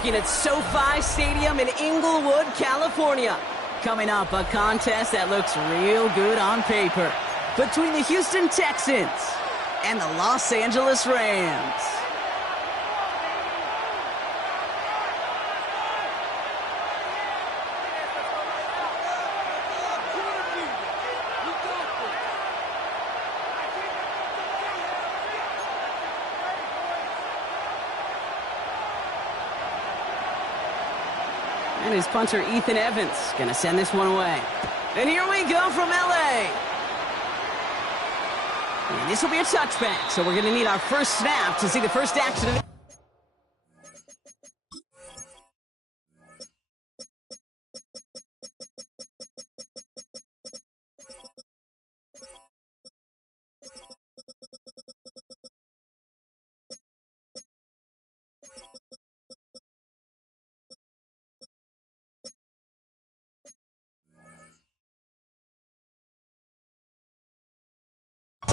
looking at SoFi Stadium in Inglewood, California. Coming up, a contest that looks real good on paper between the Houston Texans and the Los Angeles Rams. And his punter, Ethan Evans, going to send this one away. And here we go from L.A. And this will be a touchback, so we're going to need our first snap to see the first action of it.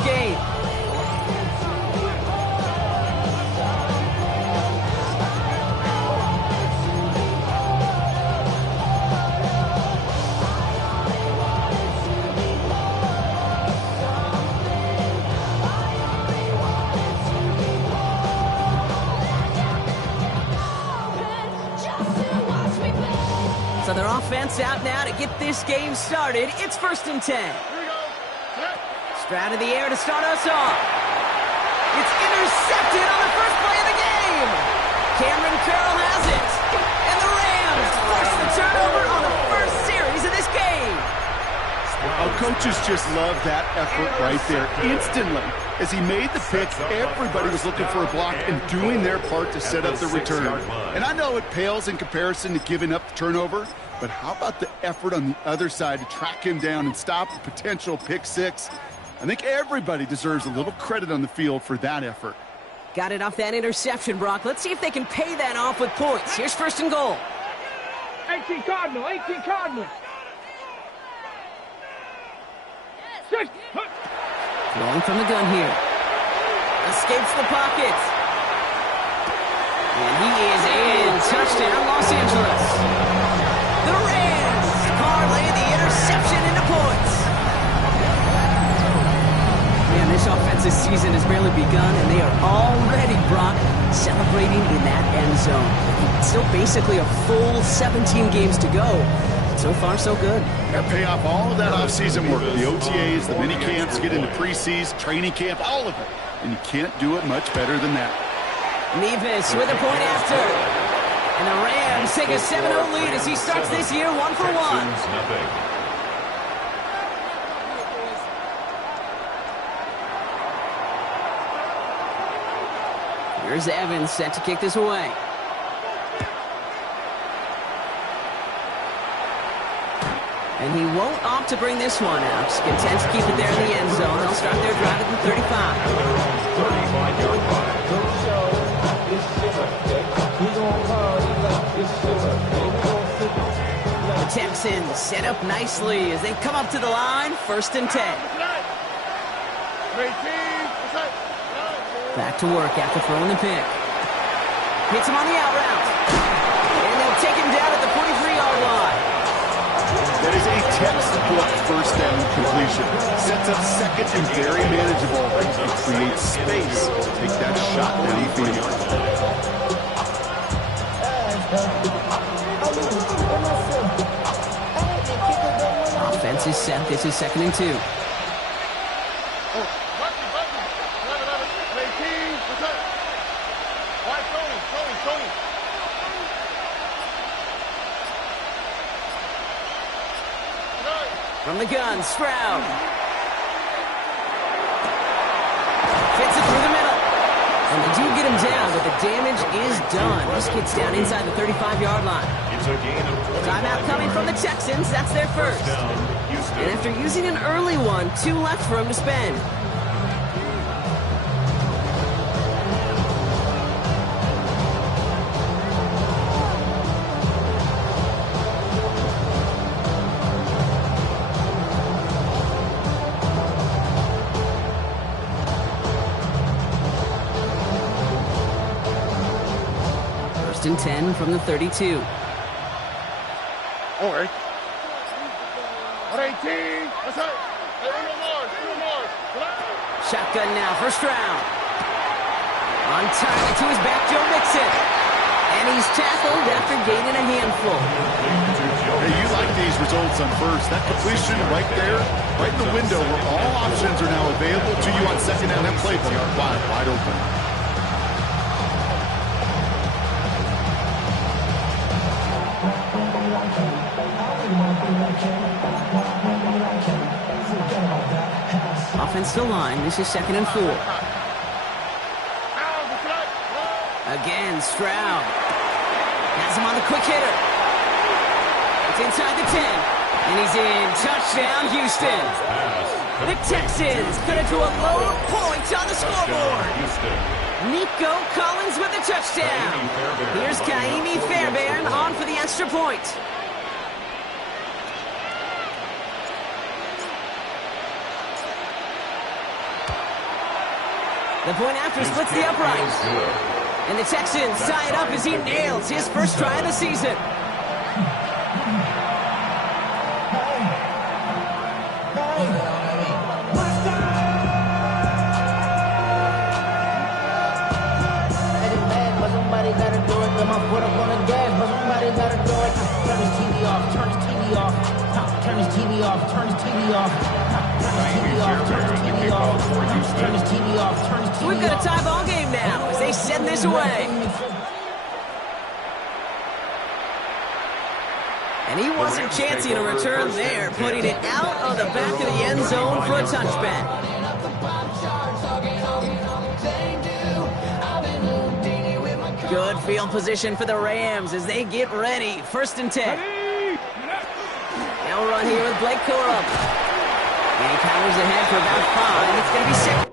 Game. So their offense out now to get this game started. It's 1st and 10. Stroud in the air to start us off. It's intercepted on the first play of the game. Cameron Curl has it. And the Rams force the turnover on the first series of this game. Well, coaches just love that effort right there. Instantly, as he made the pick, everybody was looking for a block and doing their part to set up the return. And I know it pales in comparison to giving up the turnover, but how about the effort on the other side to track him down and stop a potential pick six? I think everybody deserves a little credit on the field for that effort. Got it off that interception, Brock. Let's see if they can pay that off with points. Here's 1st and goal. 18 Cardinal, 18 Cardinal. Throwing from the gun here. Escapes the pocket. And he is in. Touchdown, Los Angeles. The Rams parlay the interception into points. Man, this offensive season has barely begun, and they are already, Brock, celebrating in that end zone. Still basically a full 17 games to go. So far, so good. They'll pay off all of that offseason work. The OTAs, the mini camps, get into preseason, training camp, all of it. And you can't do it much better than that. Nevis with a point after. And the Rams take a 7-0 lead as he starts this year 1 for 1. Here's Evans set to kick this away. And he won't opt to bring this one out. Just content to keep it there in the end zone. They'll start their drive at the 35. The Texans set up nicely as they come up to the line. 1st and 10. Back to work after throwing the pick. Hits him on the out route. And they'll take him down at the 43-yard line. That is a textbook first down completion. Sets up second and very manageable. It creates space to take that shot downfield. Offense is set. This is 2nd and 2. From the gun, Stroud. Fits it through the middle. And they do get him down, but the damage is done. This gets down inside the 35-yard line. Timeout coming from the Texans. That's their first. And after using an early one, 2 left for him to spend. and 10 from the 32. All right. 18. That's it. Shotgun now, first round. On target to his back, Joe Mixon. And he's tackled after gaining a handful. Hey, you like these results on first. That completion right there, right in the window where all options are now available to you on second down. That playbook wide open. Offensive line, this is 2nd and 4. Again, Stroud. Has him on the quick hitter. It's inside the 10. And he's in. Touchdown, Houston. The Texans cut it to a low point on the scoreboard. Nico Collins with the touchdown. Here's Kaimi Fairbairn on for the extra point. The point after splits the uprights. And the Texans tie it up as he nails his first try of the season. Somebody gotta do it. Put my foot up on the gas, but somebody gotta do it. Turn his TV off, turn his TV off. Turn his TV off, turn his TV off. Turn his TV off, turn his TV off. Turn his TV off. We've got a tie ball game now as they send this away. And he wasn't chancing a return there, putting it out of the back of the end zone for a touchback. Good field position for the Rams as they get ready. 1st and 10. Now run here with Blake Corum. And he powers ahead for about 5. It's going to be 6.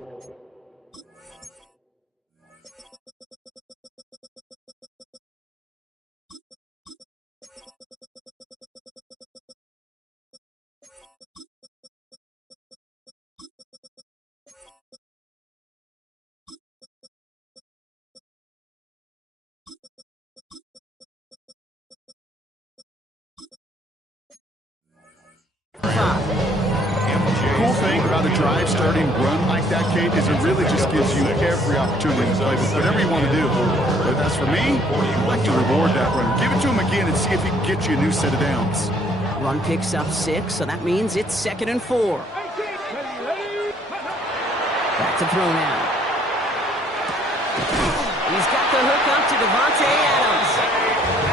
Cool thing about a drive starting run like that, Kate, is it really just gives you every opportunity to play with whatever you want to do. But as for me, I'd like to reward that run. Give it to him again and see if he can get you a new set of downs. Run picks up 6, so that means it's 2nd and 4. Back to throw now. He's got the hook up to Devontae Adams.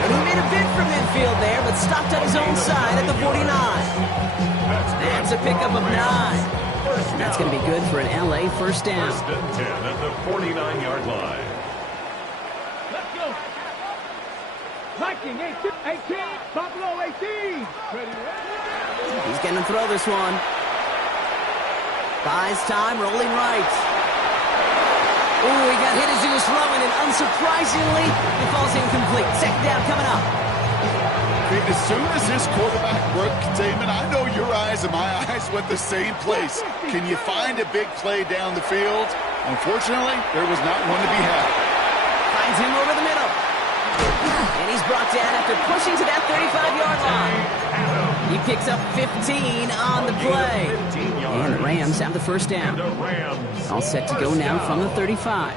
And he made a bid for midfield there, but stopped on his own side at the 49. That's a pickup of 9. That's going to be good for an LA first down. 1st and 10 at the 49-yard line. Let's go. Viking 18, Buffalo 18. Ready. He's going to throw this one. Buys time, rolling right. Ooh, he got hit as he was throwing, and unsurprisingly, it falls incomplete. 2nd down coming up. As soon as this quarterback broke containment, I know your eyes and my eyes went the same place. Can you find a big play down the field? Unfortunately, there was not one to be had. Finds him over the middle. And he's brought down after pushing to that 35-yard line. He picks up 15 on the play. And the Rams have the first down. All set to go now from the 35.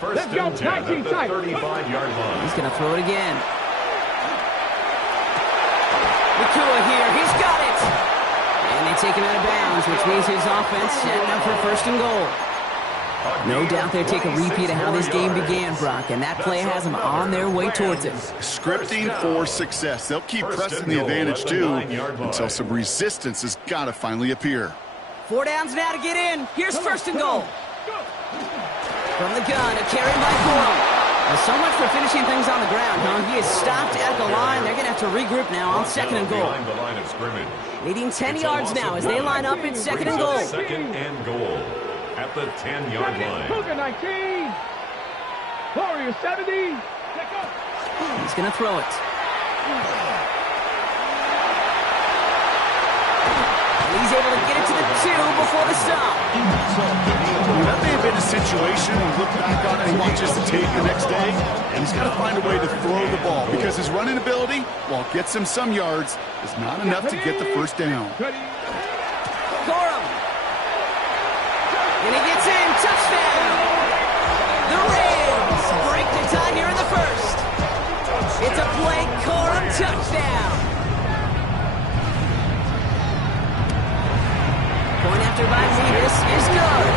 1st and 10 at the 35-yard line. He's going to throw it again. Nakua here, he's got it! And they take him out of bounds, which means his offense setting up for 1st and goal. No doubt they take a repeat of how this game began, Brock, and that play has them on their way towards it. Scripting for success. They'll keep pressing the advantage, too, until some resistance has got to finally appear. 4 downs now to get in. Here's 1st and goal. From the gun, a carry by Corum. Well, so much for finishing things on the ground, huh? He is stopped at the line. They're going to have to regroup now on 2nd and goal. Leading 10 yards now as they line up in 2nd and goal. 2nd and goal at the 10-yard line. Cougar 19. Warrior 70. He's going to throw it. And he's able to get it to the 2 before the stop. That may have been a situation when you look back on it and watches the tape the next day, and he's got to find a way to throw the ball because his running ability, while it gets him some yards, is not enough to get the first down. Corum. And he gets in. Touchdown. The Rams break the tie here in the first. It's a Blake Corum touchdown. Point after by Revis is good.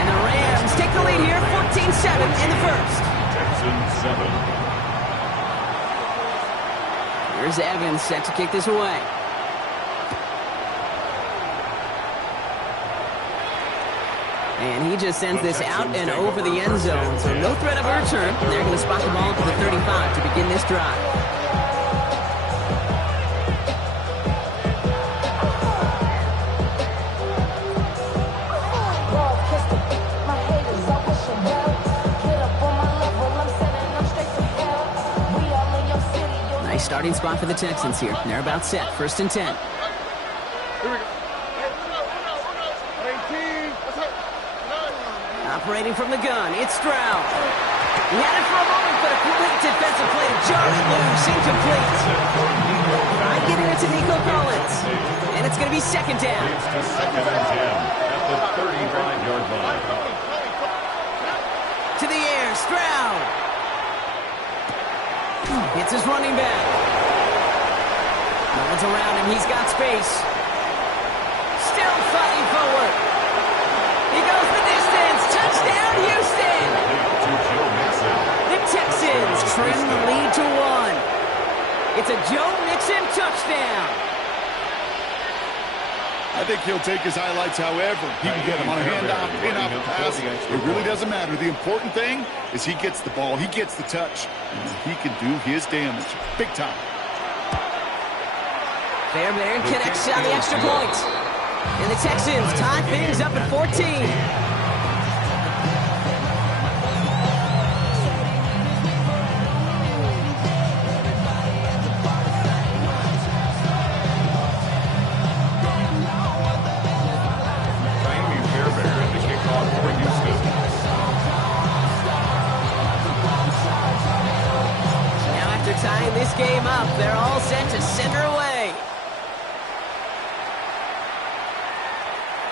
And the Rams take the lead here, 14-7 in the first. Texans 7. Here's Evans set to kick this away. And he just sends this out and over the end zone. So no threat of a return. They're going to spot the ball to the 35 to begin this drive. Nice starting spot for the Texans here. They're about set. 1st and 10. Operating from the gun, it's Stroud. He had it for a moment, but a great defensive play to jar it loose, incomplete. Trying getting it to Nico Collins. And it's going to be 2nd down. It's to 2nd and 10 at the 35-yard line. To the air, Stroud. Hits his running back. No one's around him, he's got space. Still fighting forward. He goes the distance. Touchdown, Houston! The Texans trim the lead to 1. It's a Joe Mixon touchdown. I think he'll take his highlights however he can get them on a handoff, pin-off, a pass. It really doesn't matter. The important thing is he gets the ball, he gets the touch, and he can do his damage. Big time. Fairbairn connects on the extra point. And the Texans tie things up at 14. Tying this game up, they're all set to send her away.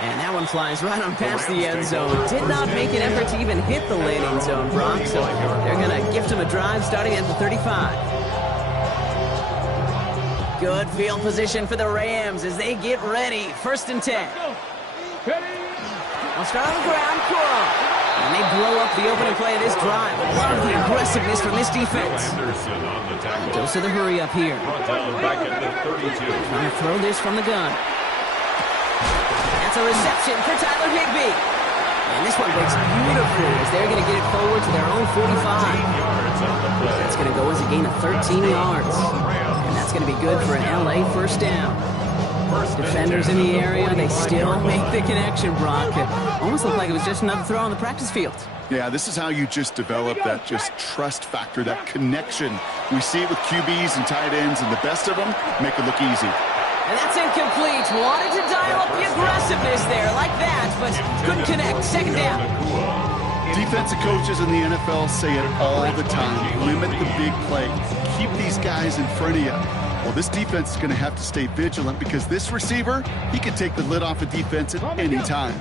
And that one flies right on past the end zone. Did not make an effort to even hit the landing zone, Brock, so they're going to gift him a drive starting at the 35. Good field position for the Rams as they get ready. 1st and 10. I'll start on the ground, Corum. And they blow up the opening play of this drive. Love the aggressiveness from this defense. Dose of the hurry up here. Trying to throw this from the gun. That's a reception for Tyler Higbee. And this one breaks beautifully as they're going to get it forward to their own 45. That's going to go as a gain of 13 yards. And that's going to be good for an LA 1st down. Defenders in the area, they still make the connection, Brock. It almost looked like it was just another throw on the practice field. Yeah, this is how you just develop that just trust factor, that connection. We see it with QBs and tight ends, and the best of them make it look easy. And that's incomplete. Wanted to dial up the aggressiveness there like that, but couldn't connect. 2nd down. Defensive coaches in the NFL say it all the time. Limit the big play. Keep these guys in front of you. Well, this defense is going to have to stay vigilant because this receiver, he can take the lid off a defense at any time.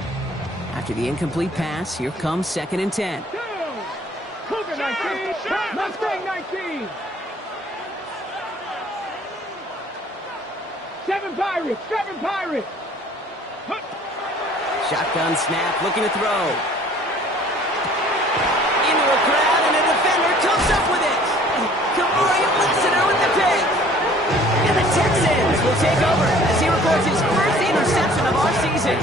After the incomplete pass, here comes 2nd and 10. Cougar 19, Mustang 19. 7 Pirates, 7 Pirates. Shotgun snap, looking to throw. Into a crowd, and a defender comes up with it. Kamari Lassiter with the pick. And the Texans will take over as he records his first interception of our season.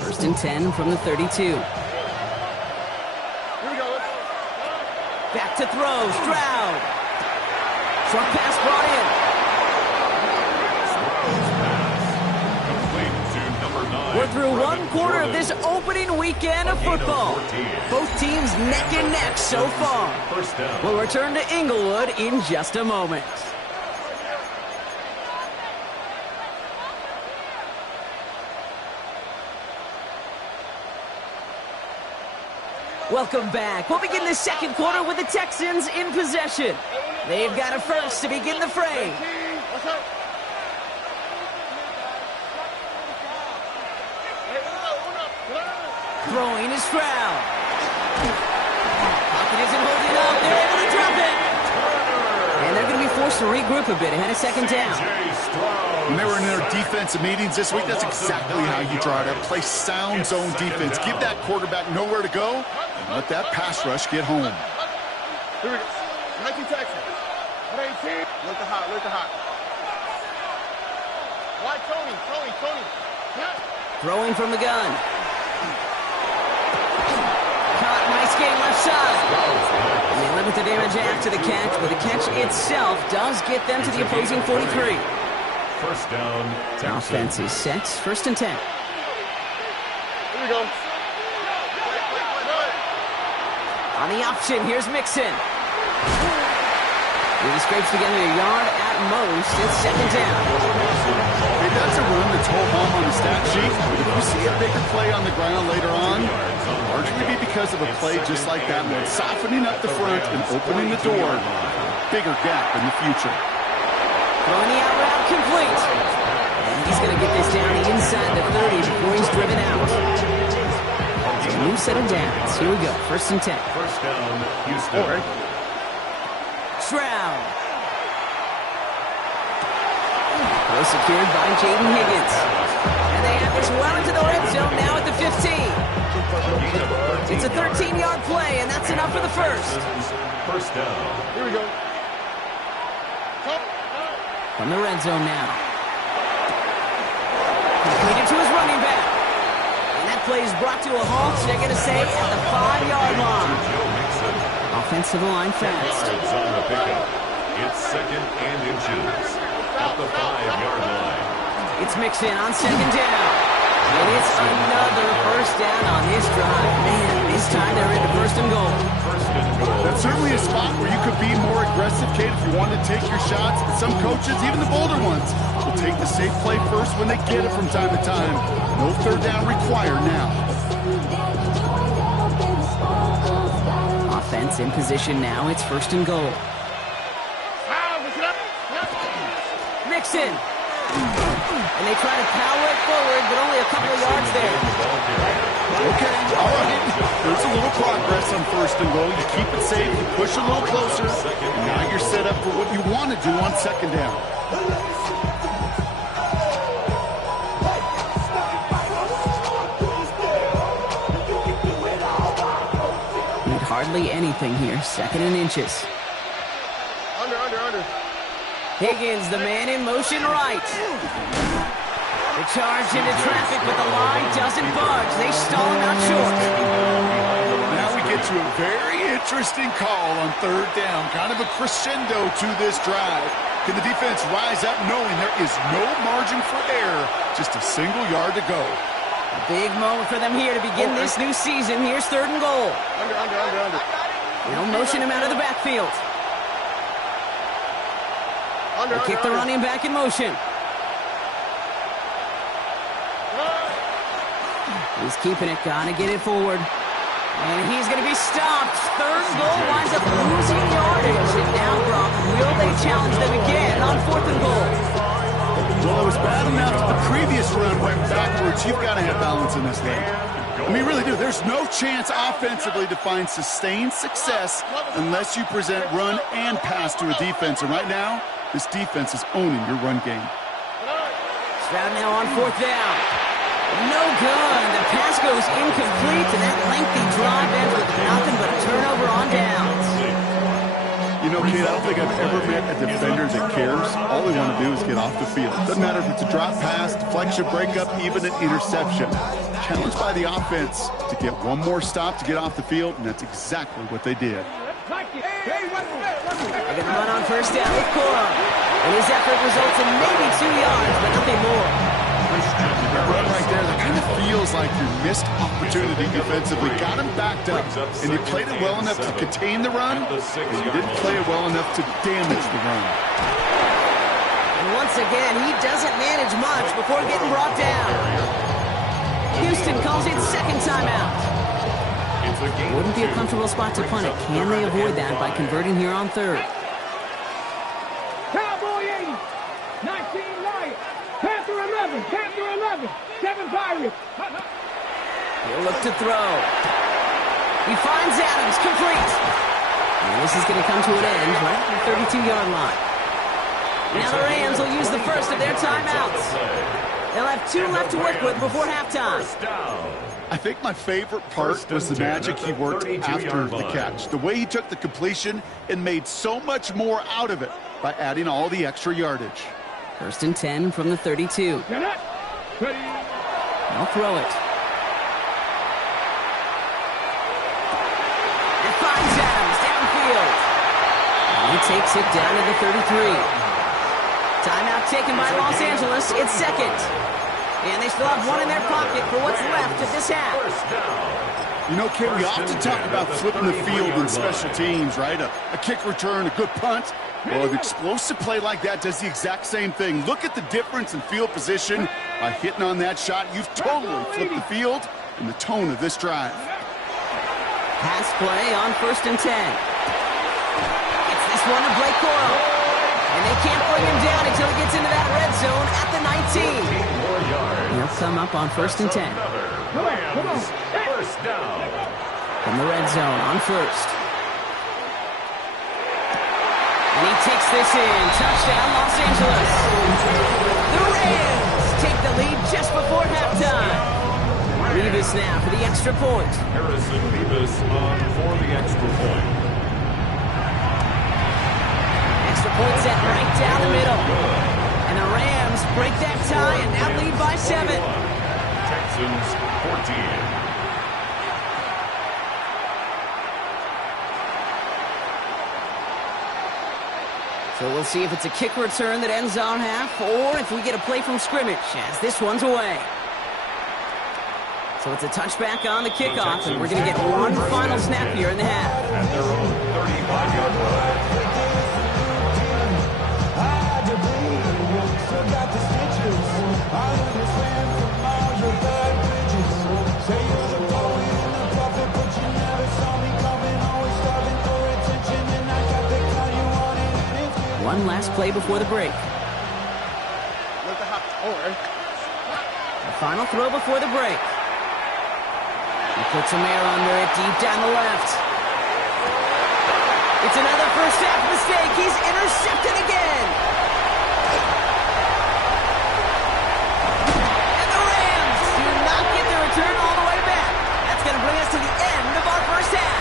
First and 10 from the 32. Back to throw, Stroud. Short pass brought in. We're through one quarter of this opening weekend of football. Both teams neck and neck so far. We'll return to Inglewood in just a moment. Welcome back. We'll begin the second quarter with the Texans in possession. They've got a first to begin the fray. Throwing is Stroud. Pocket isn't holding up. They're able to drop it. And they're going to be forced to regroup a bit ahead of second down. When they were in their defensive meetings this week, that's exactly how you draw it up. Play sound zone defense. Give that quarterback nowhere to go, and let that pass rush get home. Here we go. 19 Texans. 118. Look the hot, look the hot. Why Tony? Yeah. Throwing from the gun. Caught, nice game left side. And they limit the damage after the catch, but the catch itself does get them to the opposing 43. First down, The offense is set. First and 10. Here we go. On the option, here's Mixon. He scrapes together a yard at most. It's second down. Hey, that's a run that's whole home on the stat sheet. But if you see a bigger play on the ground later on, it'll largely be because of a play just like that one, softening up the front and opening the door. Bigger gap in the future. Throwing the out route complete. And he's going to get this down inside the 30 before he's driven out. So a new set of downs. Here we go. First and 10. First down, Houston. Stroud. Well secured by Jaden Higgins. And they have this well into the red zone now at the 15. It's a 13-yard play, and that's enough for the first. First down. Here we go. From the red zone now. Completed to his running back. And that play is brought to a halt, they're going to say, at the 5-yard line. Offensive line fast. On the pickup. It's second and inches at the 5-yard line. It's Mixon on second down. And it's another first down on this drive. Man, this time they're into first and goal. First and goal. That's certainly a spot where you could be more aggressive, Kate, if you want to take your shots. But some coaches, even the bolder ones, will take the safe play first when they get it from time to time. No third down required now. Offense in position now. It's first and goal. Mixon. And they try to power it forward, but only a couple of yards there. Okay, all right. There's a little progress on first and goal. You keep it safe, you push a little closer, and now you're set up for what you want to do on second down. Need hardly anything here. Second and inches. Under. Higgins, the man in motion right. They charge into traffic, but the line doesn't budge. They stall him out short. Now we get to a very interesting call on third down. Kind of a crescendo to this drive. Can the defense rise up knowing there is no margin for error? Just a single yard to go. A big moment for them here to begin this new season. Here's third and goal. Under. They'll motion him out of the backfield. They kick the running back in motion. He's keeping it. Gotta get it forward. And he's going to be stopped. Third goal winds up losing yardage. And now, Brock, will they challenge them again on fourth and goal? Well, it was bad enough the previous run went backwards. You've got to have balance in this league. I mean, really do. There's no chance offensively to find sustained success unless you present run and pass to a defense. And right now, this defense is owning your run game. Stroud now on fourth down. No good. The pass goes incomplete, and that lengthy drive ends with nothing but a turnover on downs. You know, kid, I don't think I've ever met a defender that cares. All they want to do is get off the field. Doesn't matter if it's a drop pass, deflection, breakup, even an interception. Challenged by the offense to get one more stop to get off the field, and that's exactly what they did. They're going to run on first down with Corum. And his effort results in maybe 2 yards, but nothing more. That run right there, that kind of feels like your missed opportunity defensively. Got him backed up, and you played it well enough to contain the run, and you didn't play it well enough to damage the run. And once again, he doesn't manage much before getting brought down. Houston calls it second timeout. Wouldn't be a comfortable spot to punt it. Can they avoid that by converting here on third? Cowboy 80. 19 Lions. Panther 11. Panther 11. 7 Pirates. He'll look to throw. He finds Adams, complete. And this is going to come to an end right at the 32-yard line. Now the Rams will use the first of their timeouts. They'll have 2 left to work with before halftime. I think my favorite part was the magic he worked after the catch. The way he took the completion and made so much more out of it by adding all the extra yardage. First and 10 from the 32. They'll throw it. And finds Adams downfield. And he takes it down to the 33. Timeout taken by Los Angeles. It's second. And they still have 1 in their pocket for what's left of this half. You know, Ken, we often talk about flipping the field in special teams, right? A kick return, a good punt. Well, an explosive play like that does the exact same thing. Look at the difference in field position. By hitting on that shot, you've totally flipped the field and the tone of this drive. Pass play on first and 10. Gets this one to Blake Corum. And they can't bring him down until he gets into that red zone at the 19. He'll come up on first and 10. First down. From the red zone on first. And he takes this in. Touchdown, Los Angeles. The Rams take the lead just before halftime. Revis now for the extra point. Harrison Revis on for the extra point. Extra point set right down the middle. And the Rams break that tie and now lead by 7. Texans 14. So we'll see if it's a kick return that ends our half or if we get a play from scrimmage as this one's away. So it's a touchback on the kickoff, and we're going to get one final snap here in the half. At their own 35-yard line. One last play before the break. The final throw before the break. He puts some air under it deep down the left. It's another first half mistake. He's intercepted again. And the Rams do not get the return all the way back. That's going to bring us to the end of our first half.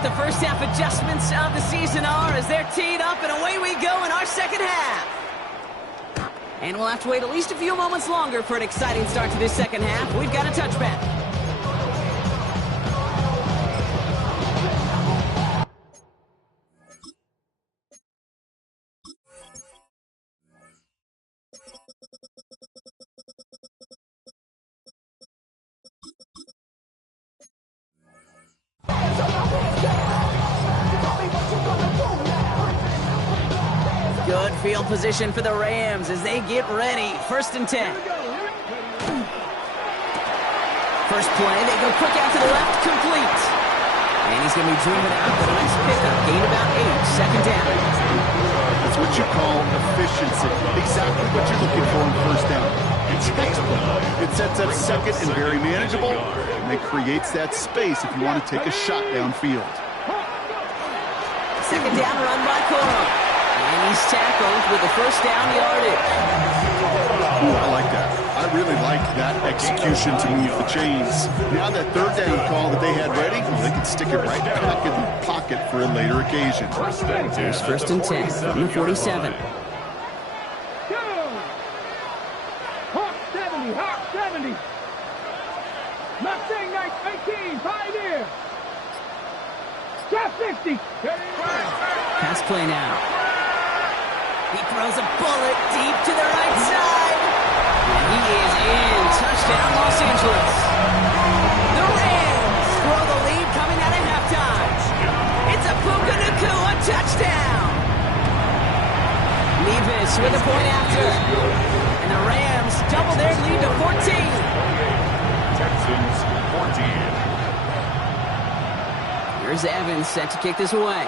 The first half adjustments of the season are as they're teed up, and away we go in our second half. And we'll have to wait at least a few moments longer for an exciting start to this second half. We've got a touchback. Good field position for the Rams as they get ready. First and 10. First play, they go quick out to the left, complete. And he's going to be driven out with a nice pickup. Gain about 8, second down. That's what you call efficiency. Exactly what you're looking for in first down. It's textbook. It sets up second and very manageable, and it creates that space if you want to take a shot downfield. Second down run by Corum. And he's tackled with the first down yardage. Ooh, I like that. I really like that execution to move the chains. Now that third down call that they had ready, well, they can stick it right back in the pocket for a later occasion. Here's first and 10 from the 47. Hawk 70, Hawk 70. Mustang 18, Pioneer. Drop 60. Pass play now. He throws a bullet deep to the right side. And he is in. Touchdown, Los Angeles. The Rams throw the lead coming out of halftime. It's a Puka Nacua touchdown. Levis with a point after. And the Rams double their lead to 14. Texans 14. Here's Evans set to kick this away.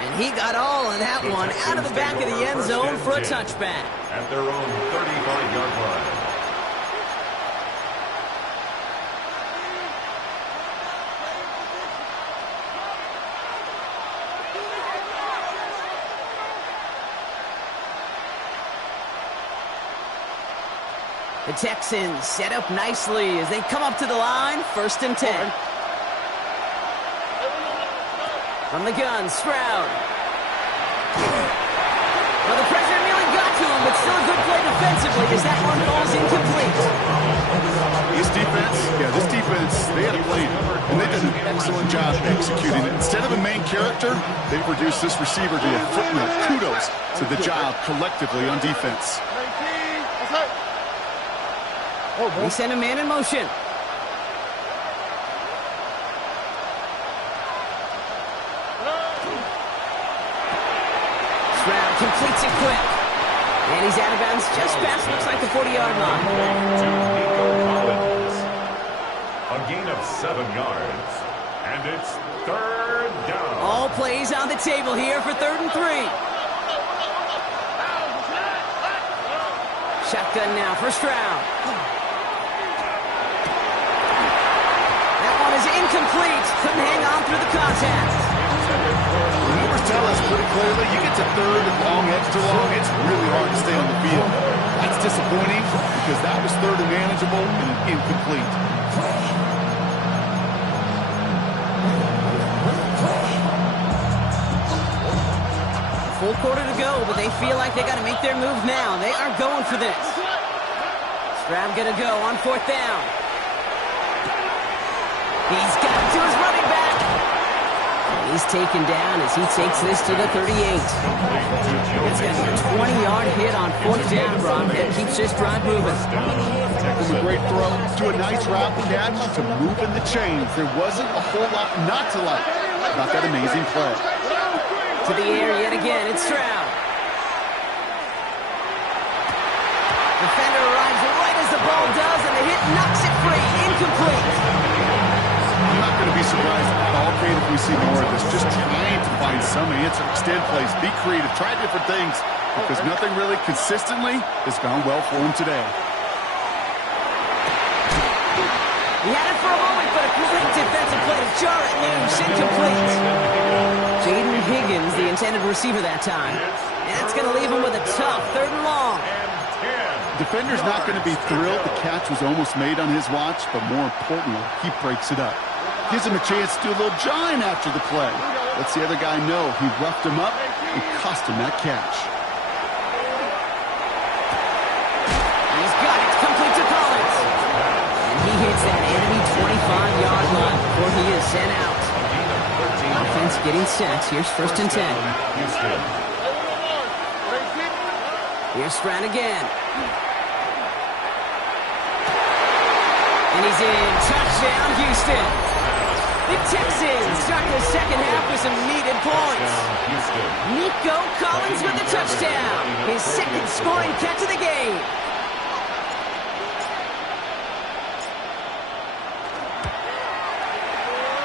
And he got all of that one out of the back of the end zone for a touchback. At their own 35-yard line. The Texans set up nicely as they come up to the line, first and 10. From the gun, Stroud. Well, the pressure nearly got to him, but still a good play defensively as that one falls incomplete. This defense, they had a plan, and they did an excellent job executing it. Instead of a main character, they produced this receiver to a footnote. Kudos to the job collectively on defense. They send a man in motion. Stroud completes it quick. And he's out of bounds just past, looks like the 40-yard line. To Nico Collins. A gain of 7 yards. And it's third down. All plays on the table here for 3rd and 3. Shotgun now for Stroud. That one is incomplete. Couldn't hang on through the contact. The numbers tell us pretty clearly, you get to third and long, extra long, it's really hard to stay on the field. That's disappointing because that was third and manageable and incomplete. Full quarter to go, but they feel like they got to make their move now. They are going for this. Stroud gonna go on 4th down. He's got it to his running back. He's taken down as he takes this to the 38. It's going to be a 20-yard hit on 4th down, Brock. That keeps this drive moving. From a great throw to a nice route catch to moving the chains. There wasn't a whole lot not to like about that amazing play. To the air yet again, it's Stroud. Defender arrives right as the ball does, and the hit knocks it free. Incomplete. I'm not going to be surprised at all, Kate, if we see more of this. Just trying to find some answer. Extend plays, be creative, try different things, because nothing really consistently has gone well for him today. He had it for a moment, but a great defensive play to jar it loose. Incomplete. Jaden Higgins, the intended receiver that time. And that's going to leave him with a tough 3rd and long. Defender's not going to be thrilled the catch was almost made on his watch, but more importantly, he breaks it up. Gives him a chance to do a little jawing after the play. Lets the other guy know he roughed him up and cost him that catch. He's got it. Complete to Collins. And he hits that enemy 25-yard line before he is sent out. Offense getting set. Here's 1st and 10. Here's Stroud again. And he's in. Touchdown, Houston. The Texans start the second half with some needed points. Nico Collins with the touchdown. His 2nd scoring catch of the game.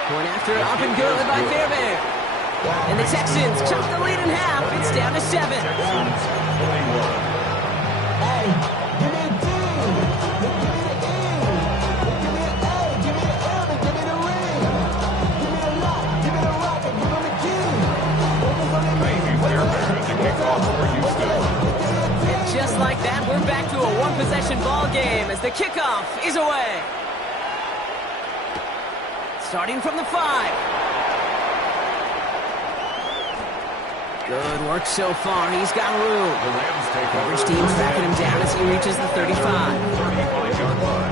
Point after up and good by Fairbairn. And the Texans chop the lead in half. It's down to 7. one-possession ball game as the kickoff is away. Starting from the 5. Good work so far. He's got room. The Rams take over. Coverage team tracking him down as he reaches the 35. 35-yard line.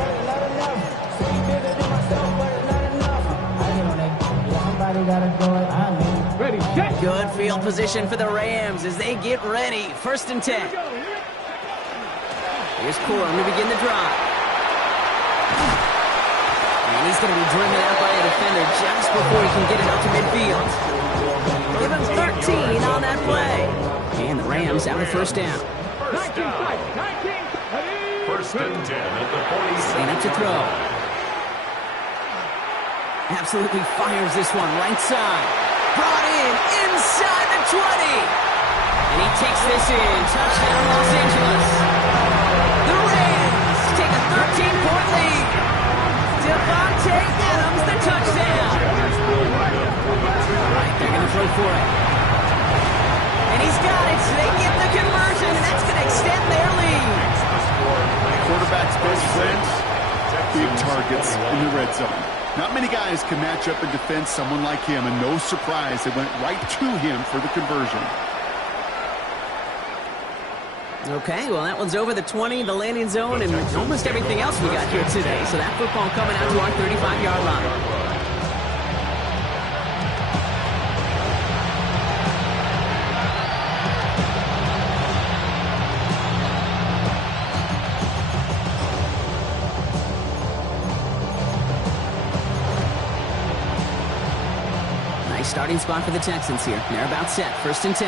Ready, set. Good field position for the Rams as they get ready. 1st and 10. Here's Corum to begin the drive. And he's going to be driven out by a defender just before he can get it up to midfield. Give him 13 on that play. And the Rams out of 1st down. 19, 1st and 10 at the 40. Stand up to throw. Absolutely fires this one right side. Brought in inside the 20. And he takes this in. Touchdown Los Angeles. The Rams take a 13-point lead. Devontae Adams the touchdown. Right, they're going to throw for it. And he's got it. So they get the conversion, and that's going to extend their lead. Quarterback's best friend, big targets in the red zone. Not many guys can match up and defend someone like him, and no surprise, they went right to him for the conversion. Okay, well, that one's over the 20, the landing zone, and almost everything else we got here today. So that football coming out to our 35-yard line. Starting spot for the Texans here. They're about set. 1st and 10.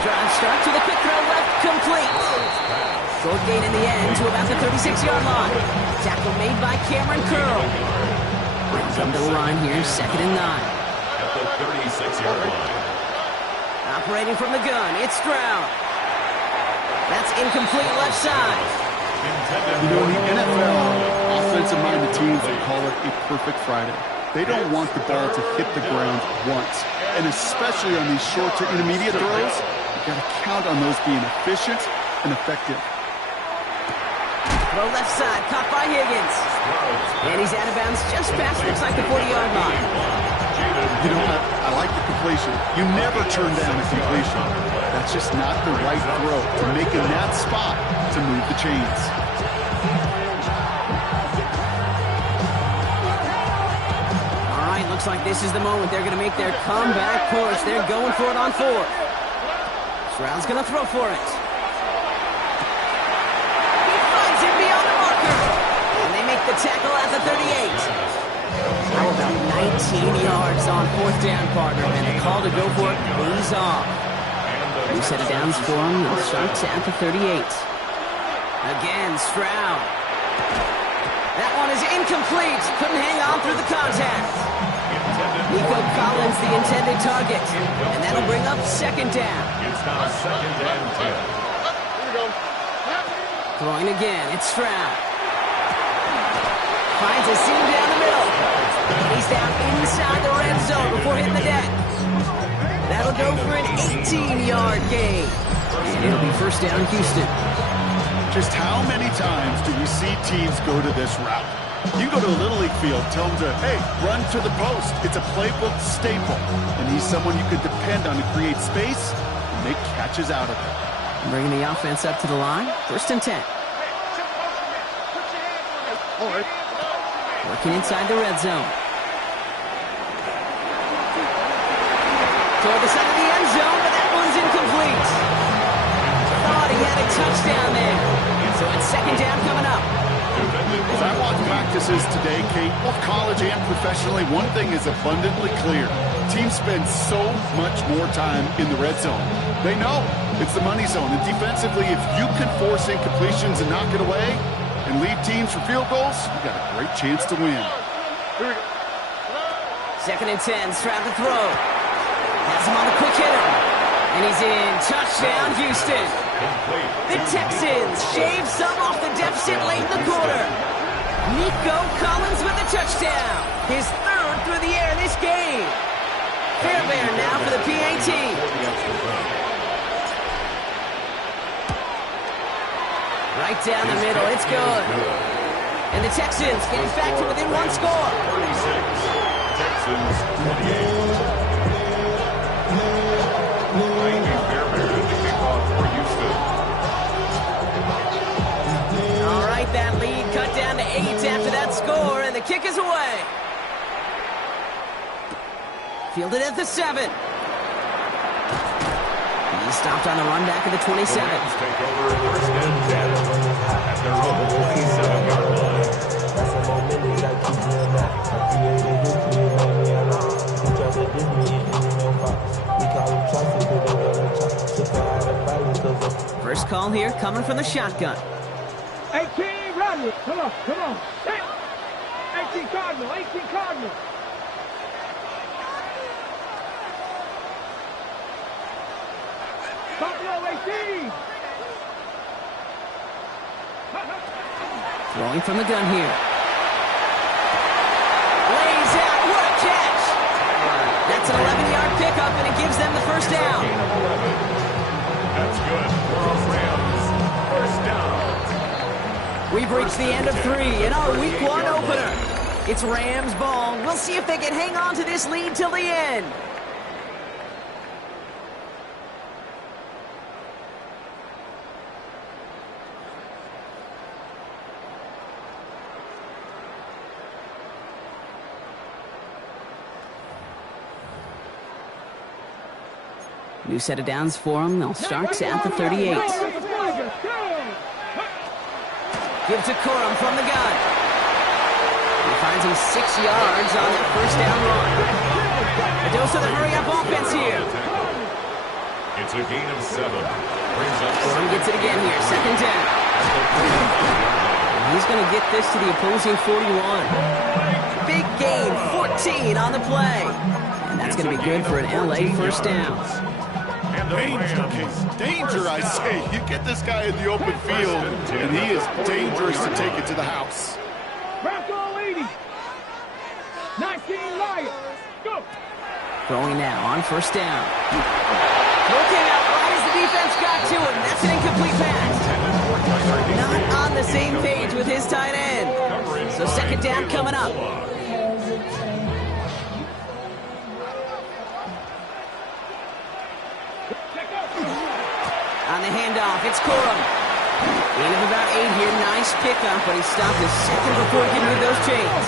Drive start to the quick throw left, complete. Short gain in the end to about the 36-yard line. Tackle made by Cameron Curl. Come to the line here, 2nd and 9. At the 36-yard line. Operating from the gun, it's Stroud. That's incomplete left side. You know, in the NFL, offensive-minded teams will call it a perfect Friday. They don't want the ball to hit the ground once. And especially on these short to intermediate throws, you've got to count on those being efficient and effective. Throw left side, caught by Higgins. And he's out of bounds just past, looks like the 40-yard line. You know, I like the completion. You never turn down a completion. That's just not the right throw to make in that spot to move the chains. All right, looks like this is the moment. They're going to make their comeback push. They're going for it on 4th. Stroud's going to throw for it. He finds it beyond the marker. And they make the tackle at the 38. How about 19 yards on 4th down, partner? And the call to go for it pays off. New set of downs for him. They'll start at the 38. Again, Stroud. That one is incomplete. Couldn't hang on through the contact. Nico Collins, the intended target. And that'll bring up 2nd down. It's now 2nd and 10. Here we go. Throwing again, it's Stroud. Finds a seam down the middle. He's down inside the red zone before hitting the deck. That'll go for an 18-yard gain. And it'll be 1st down, Houston. Just how many times do we see teams go to this route? You go to a Little League field, tell them to, hey, run to the post. It's a playbook staple. And he's someone you could depend on to create space and make catches out of it. Bringing the offense up to the line. 1st and 10. All right. Working inside the red zone. Toward the side of the end zone, but that one's incomplete. Thought he had a touchdown there. So it's 2nd down coming up. As I watch practices today, Kate, both college and professionally, one thing is abundantly clear. Teams spend so much more time in the red zone. They know it's the money zone. And defensively, if you can force incompletions and knock it away and lead teams for field goals, you've got a great chance to win. 2nd and 10, Stroud to throw. Has him on the quick hitter. And he's in. Touchdown, Houston. The Texans shave some off the deficit late in the quarter. Nico Collins with the touchdown. His 3rd through the air this game. Fairbairn now for the PAT. Right down the middle. It's good. And the Texans getting back to within one score. 36. Texans 28. Miami Bearbears to kick off for Houston. All right, that lead cut down to 8 after that score, and the kick is away. Fielded at the 7. He stopped on the run back of the 27. The Rams take over first and 10 at their own 27-yard line. First call here coming from the shotgun. 18 Rodney. Come on, come on. 18 Cardinal, 18 Cardinal. Buffalo 18. Throwing from the gun here. Lays out. What a catch. That's an 11-yard pickup, and it gives them the first down. Gain of 11. That's good for the Rams. First down. We've reached the end of 3 in our Week 1 opener. It's Rams ball. We'll see if they can hang on to this lead till the end. New set of downs for them. They'll start at the 38. Give to Corum from the gun. He finds him 6 yards on that first down run. A dose of the hurry-up offense here. It's a gain of 7. Brings up Corum gets it again here. Second down. He's going to get this to the opposing 41. Big gain, 14 on the play. And that's going to be good for an LA first down. Danger, I say. You get this guy in the open field, and he is dangerous to take it to the house. Bronco 80. 19 Lions. Go. Throwing now on first down. Looking out right as the defense got to him. That's an incomplete pass. Not on the same page with his tight end. So second down coming up. On the handoff, it's Corum. Gain of about 8 here. Nice pickup, but he stopped a second before he could move those chains.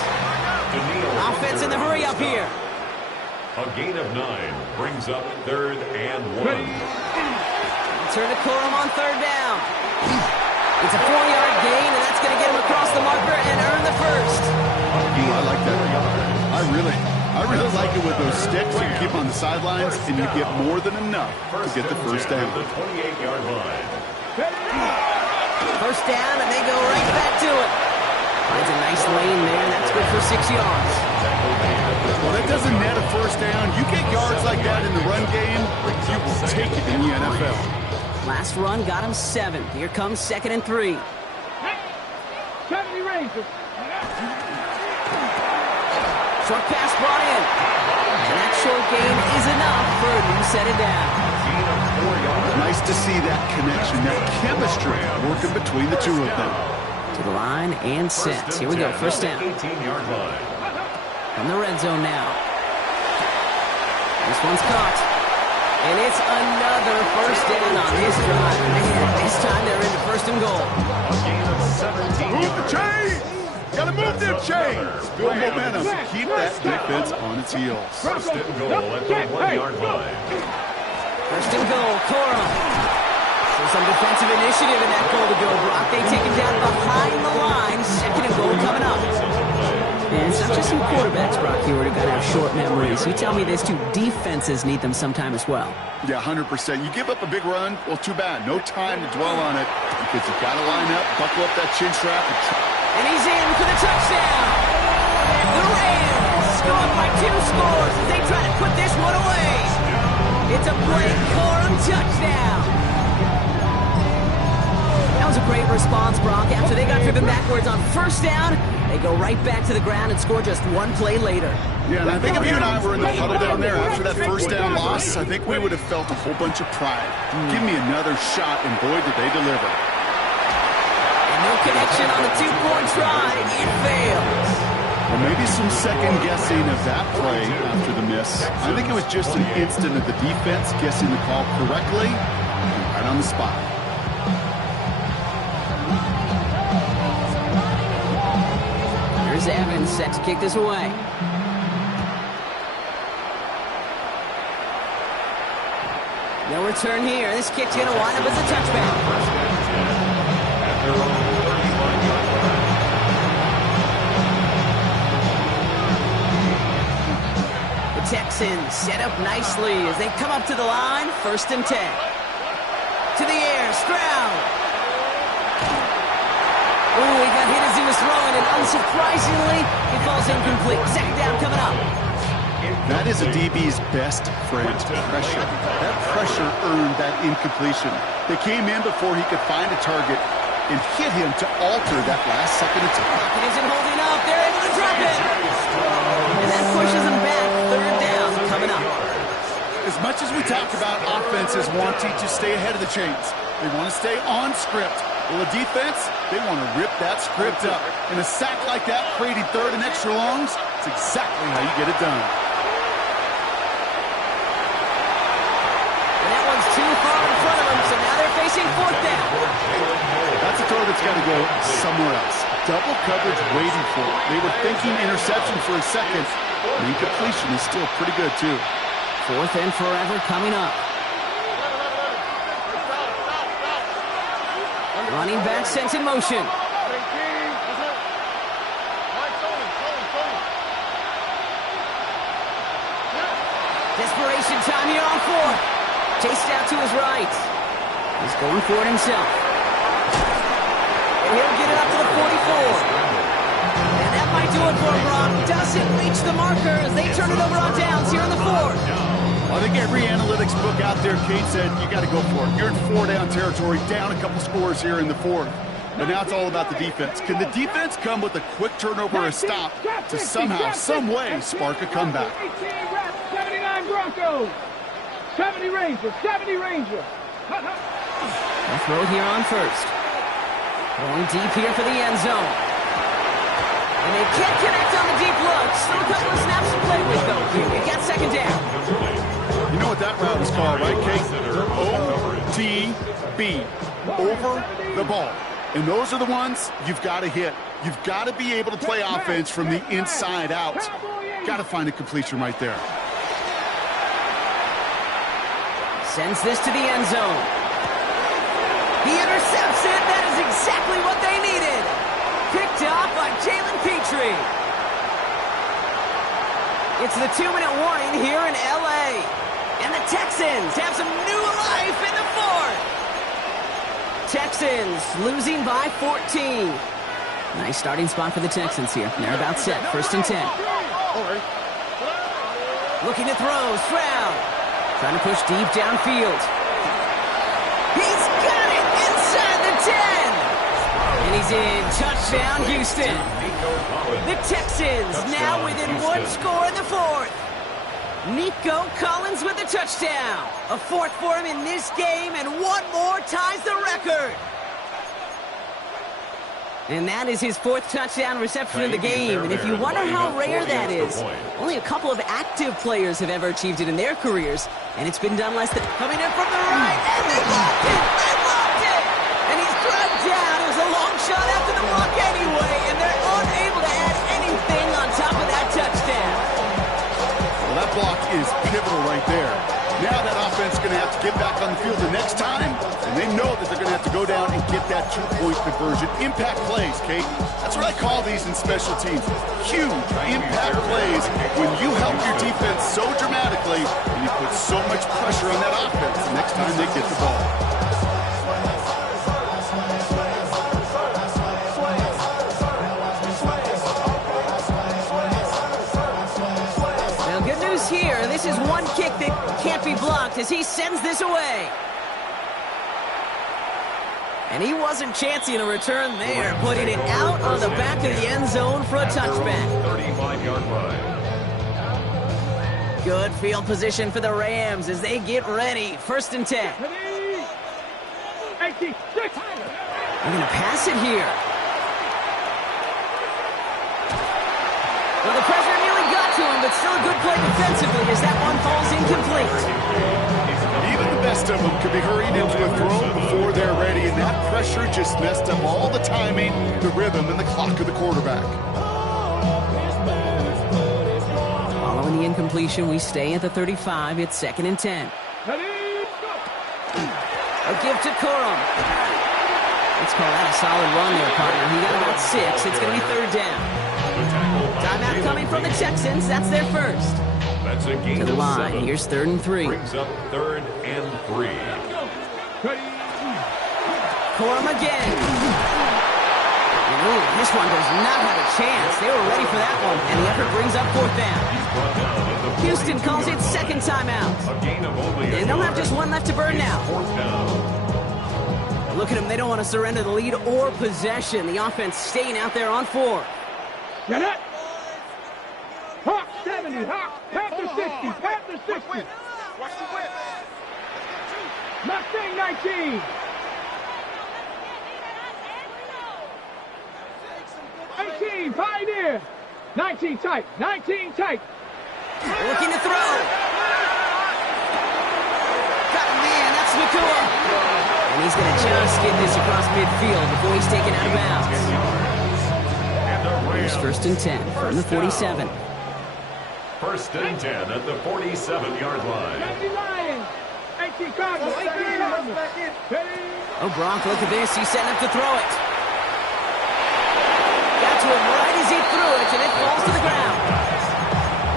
Offense in the hurry up here. A gain of 9 brings up 3rd and 1. Turn to Corum on third down. It's a 4-yard gain, and that's going to get him across the marker and earn the first. Ooh, I like that. I really like it with those sticks. You can keep on the sidelines, and you get more than enough to get the first down. The 28-yard line. First down, and they go right back to it. Finds a nice lane there, and that's good for 6 yards. Well, that doesn't net a first down. You get yards like that in the run game, you will take it in the NFL. Last run got him 7. Here comes 2nd and 3. 70 Rangers. Short pass brought in. And that short gain is enough for a new set of downs. Nice to see that connection, that chemistry working between the two of them. To the line and set. Here we go, first down. 18-yard line. From the red zone now. This one's caught. And it's another first down on this drive. Man, this time they're into first and goal. A gain of 17 Move the yards. chains! Gotta move them chains! Build momentum. Keep that defense on its heels. First and goal at the 1-yard line. First and goal, Corum. So some defensive initiative in that goal to go, Brock. They take it down behind the line. Second and goal coming up. And it's not just some quarterbacks, Brock, here who got to have short memories. You tell me this too, defenses need them sometime as well. Yeah, 100%. You give up a big run, well, too bad. No time to dwell on it because you've got to line up, buckle up that chin strap. And he's in for the touchdown. The Rams scored by 2 scores as they try to put this one away. It's a Blake Corum touchdown. That was a great response, Brock. After they got driven backwards on first down, they go right back to the ground and score just 1 play later. Yeah, and I think if you and I were in the huddle down there after that first down loss, I think we would have felt a whole bunch of pride. Give me another shot, and boy, did they deliver. connection on the two-point try. It fails. Well, maybe some second guessing of that play after the miss. I think it was just an instant of the defense guessing the call correctly and right on the spot. Here's Evans set to kick this away. No return here. This kick's going to wind up as a touchback. The Texans set up nicely as they come up to the line. 1st and 10. To the air, Stroud. Oh, he got hit as he was throwing, and unsurprisingly, he falls incomplete. 2nd down coming up. That is a DB's best friend, pressure. That pressure earned that incompletion. They came in before he could find a target and hit him to alter that last second attack. It isn't holding up. They're able to drop it. And that pushes them back. 3rd down coming up. As much as we talk about offenses wanting to stay ahead of the chains, they want to stay on script. Well, the defense, they want to rip that script up. And a sack like that, creating 3rd and extra longs, it's exactly how you get it done. Too far in front of them, so now they're facing 4th down. That's a throw that's got to go somewhere else. Double coverage waiting for it. They were thinking interception for a second. The incompletion is still pretty good, too. 4th and forever coming up. Running back sent in motion. Desperation time here on 4th. Chased out to his right. He's going for it himself. And he'll get it up to the 44. And that might do it for him, Brock. Doesn't reach the markers. They turn it over on downs here in the 4th. I think every analytics book out there, Kate, said you got to go for it. You're in 4-down territory, down a couple scores here in the 4th. But now it's all about the defense. Can the defense come with a quick turnover or a stop to somehow, some way, spark a comeback? 79 Broncos. 70 Rangers, 70 Rangers. They'll throw here on 1st. Going deep here for the end zone. And they can't connect on the deep look. Still a couple of snaps to play with, though. They got 2nd down. You know what that route is called, right, Kate? OTB. Over the ball. And those are the ones you've got to hit. You've got to be able to play offense from the inside out. Got to find a completion right there. Sends this to the end zone. He intercepts it. That is exactly what they needed. Picked off by Jalen Petrie. It's the 2-minute warning here in L.A. And the Texans have some new life in the 4th. Texans losing by 14. Nice starting spot for the Texans here. They're about set. 1st and 10. Looking to throw. Stroud. Trying to push deep downfield. He's got it inside the 10. And he's in. Touchdown, Houston. The Texans now within 1 score in the 4th. Nico Collins with the touchdown. A 4th for him in this game, and 1 more ties the record. And that is his 4th touchdown reception of the game. And if you wonder how rare that is, only a couple of active players have ever achieved it in their careers. And it's been done less than... Coming in from the right, and they blocked it! They blocked it! And he's dragged down. It was a long shot after the block anyway, and they're unable to add anything on top of that touchdown. Well, that block is pivotal right there. Now that offense is going to have to get back on the field the next time, and they know that they're going to have to go down and get that 2-point conversion. Impact plays, Kate. That's what I call these in special teams. Huge impact plays when you help your defense so dramatically and you put so much pressure on that offense the next time they get the ball. Here, this is one kick that can't be blocked as he sends this away. And he wasn't chancing a return there, putting it out on the back of the end zone for a touchback. 35-yard line. Good field position for the Rams as they get ready. 1st and 10. They're going to pass it here. but still a good play defensively as that one falls incomplete. Even the best of them could be hurried into a throw before they're ready, and that pressure just messed up all the timing, the rhythm, and the clock of the quarterback. Following the incompletion, we stay at the 35. It's 2nd and 10. A give to Corum. Let's call that a solid run there, partner. He got about 6. It's going to be 3rd down. Timeout coming from the Texans. That's their first. That's a gain To the of line. 7. Here's 3rd and 3. Brings up 3rd and 3. Corum again. Ooh, this one does not have a chance. They were ready for that one, and the effort brings up 4th down. Brought down at the Houston calls it 2nd timeout. A gain of only They a don't have yard. just one left to burn now. 4th down. Look at them. They don't want to surrender the lead or possession. The offense staying out there on 4. Get it. Hawk 70, Hawk, Panther 60, Panther 60. Watch the whip. Mustang 19. 18, Pioneer. 19 tight, 19 tight. Looking to throw. Got a man. That's Nakua. And he's going to just get this across midfield before he's taken out of bounds. Here's 1st and 10 from the 47. 1st and 10 at the 47-yard line. 70 Lions. 18 Cardinals. 18 Oh, Gronk, look at this. He's setting up to throw it. Got to him right as he threw it, and it falls to the ground.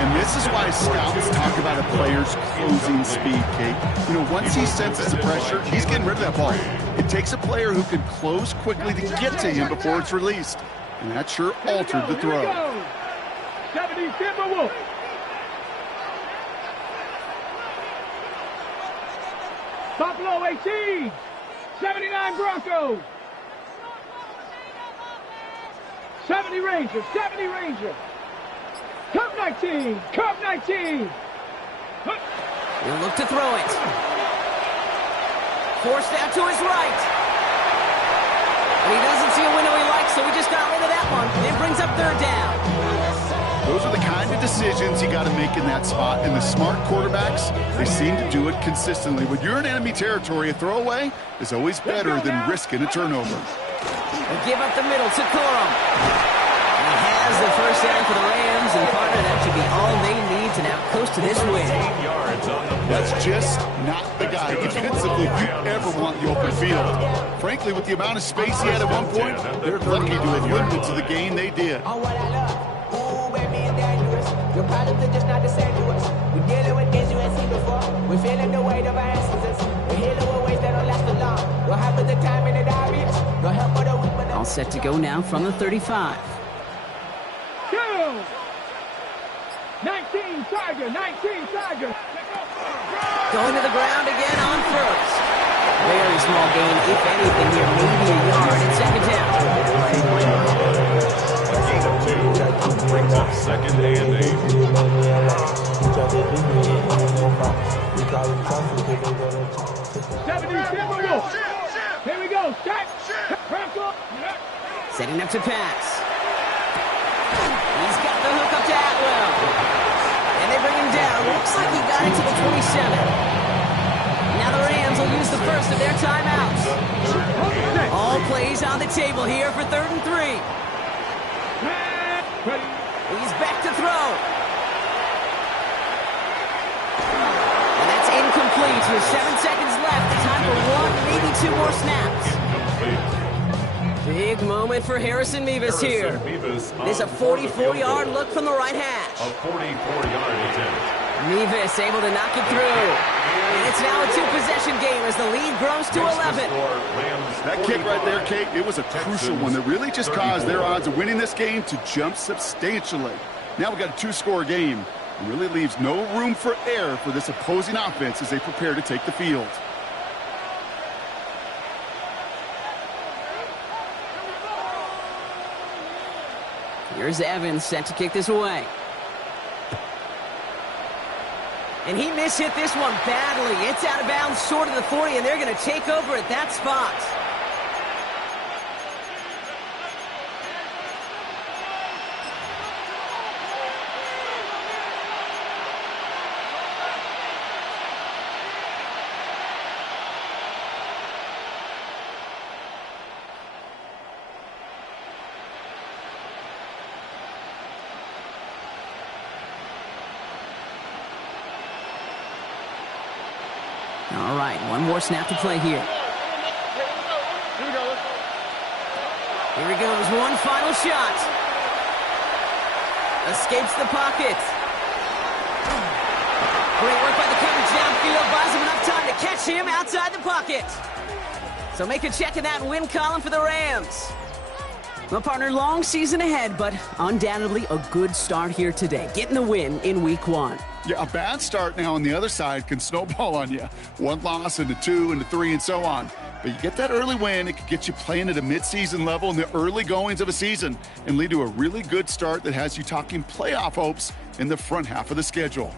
And this is why scouts talk about a player's closing speed, Kate. You know, once he senses the pressure, he's getting rid of that ball. It takes a player who can close quickly to get to him before it's released. And that sure altered the throw. 70 Timberwolves. Buffalo 18. 79 Broncos. 70 Rangers. 70 Rangers. Cup 19. Cup 19. He'll look to throw it. Forced out to his right. And he doesn't see a window he likes, so he just got rid of that one. And it brings up 3rd down. Those are the kind of decisions you got to make in that spot. And the smart quarterbacks, they seem to do it consistently. When you're in enemy territory, a throwaway is always better than risking a turnover. They give up the middle to Corum. He has the 1st down for the Rams, and partner, that should be all they need to now coast to this win. 8 yards on the play. That's just not the guy defensively you ever want the open field. Frankly, with the amount of space he had at one point, they're lucky to have limited to the game they did. On what I love. Ooh, baby, and dangerous. Your problems are just not the same to us. We're dealing with things you ain't seen before. We're feeling the weight of our ancestors. We're healing with ways that don't last for long. What happened the time in the diaries? No help for the weak, but All set to go now from the 35. 19 Tiger. 19 Tiger. Going to the ground again on 1st. Very small gain, if anything, here, maybe a yard. It's 2nd down. A gain of 2 brings up 2nd and 8. 70 Timberwolves. Here we go. Set. Bronco. Setting up to pass. He's got the hook up to Atwell. And they bring him down. Looks like he got it to the 27. Now the Rams will use the first of their timeouts. All plays on the table here for 3rd and 3. He's back to throw. And that's incomplete with 7 seconds left. Time for 1, maybe 2 more snaps. Big moment for Harrison Mevis here. This is a 44-yard look from the right hash. A 44-yard attempt. Mevis able to knock it through. And it's now a 2-possession game as the lead grows to 11. That kick right there, Kate, it was a crucial one that really just caused their odds of winning this game to jump substantially. Now we got a 2-score game. It really leaves no room for error for this opposing offense as they prepare to take the field. Here's Evans set to kick this away. And he mishit this one badly. It's out of bounds short of the 40, and they're going to take over at that spot. All right, one more snap to play here. Here we go. Here he goes, one final shot. Escapes the pocket. Great work by the coverage downfield. Buys him enough time to catch him outside the pocket. So make a check in that win column for the Rams. Well, partner, long season ahead, but undoubtedly a good start here today. Getting the win in week 1. Yeah, a bad start now on the other side can snowball on you. 1 loss into 2 into 3 and so on. But you get that early win, it could get you playing at a midseason level in the early goings of a season and lead to a really good start that has you talking playoff hopes in the front half of the schedule.